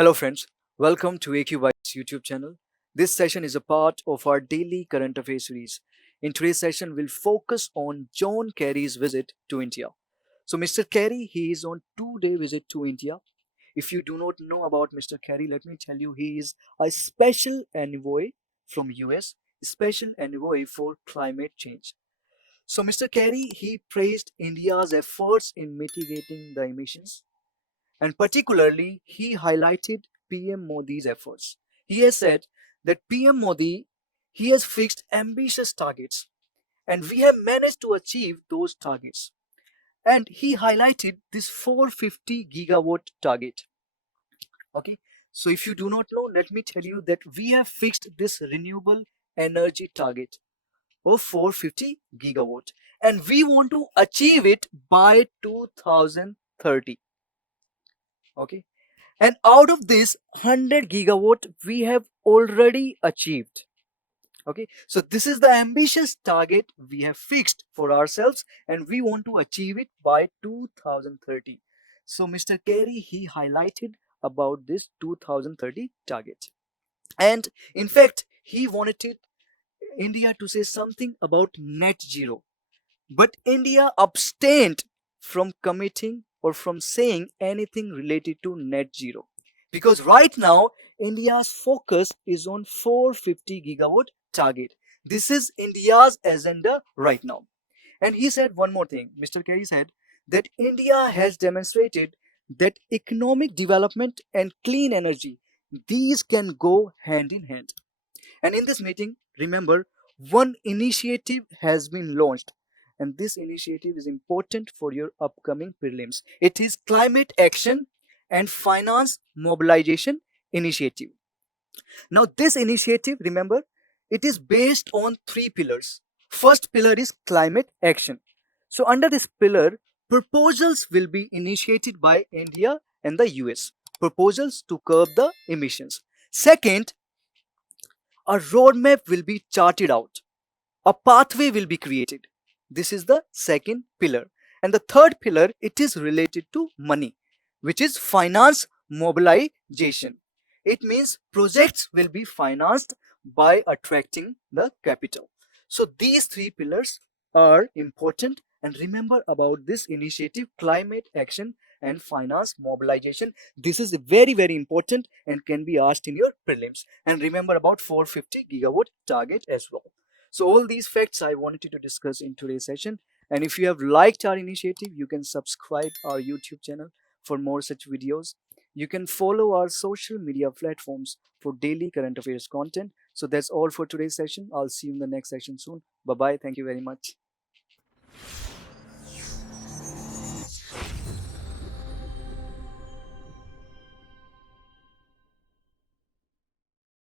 Hello friends, welcome to AQY's YouTube channel. This session is a part of our daily current affairs series. In today's session, we'll focus on John Kerry's visit to India. So Mr. Kerry, he is on 2-day visit to India. If you do not know about Mr. Kerry, let me tell you, he is a special envoy from US, special envoy for climate change. So Mr. Kerry, he praised India's efforts in mitigating the emissions, and particularly he highlighted PM Modi's efforts. He has said that PM Modi, he has fixed ambitious targets and we have managed to achieve those targets. And he highlighted this 450 gigawatt target. Okay, so if you do not know, let me tell you that we have fixed this renewable energy target of 450 gigawatt and we want to achieve it by 2030. Okay, and out of this 100 gigawatt we have already achieved. Okay, so this is the ambitious target we have fixed for ourselves and we want to achieve it by 2030. So Mr. Kerry, he highlighted about this 2030 target, and in fact he wanted India to say something about net zero, but India abstained from committing or from saying anything related to net zero, because right now India's focus is on 450 gigawatt target. This is India's agenda right now. And he said one more thing. Mr. Kerry said that India has demonstrated that economic development and clean energy, these can go hand in hand. And in this meeting, remember, one initiative has been launched, and this initiative is important for your upcoming prelims. It is Climate Action and Finance Mobilization Initiative. Now, this initiative, remember, it is based on three pillars. First pillar is climate action. So, under this pillar, proposals will be initiated by India and the US. Proposals to curb the emissions. Second, a roadmap will be charted out, a pathway will be created. This is the second pillar. And the third pillar, it is related to money, which is finance mobilization. It means projects will be financed by attracting the capital. So these three pillars are important, and remember about this initiative, climate action and finance mobilization. This is very important and can be asked in your prelims. And remember about 450 gigawatt target as well. So all these facts I wanted to discuss in today's session. And if you have liked our initiative, you can subscribe our YouTube channel for more such videos. You can follow our social media platforms for daily current affairs content. So that's all for today's session. I'll see you in the next session soon. Bye bye. Thank you very much.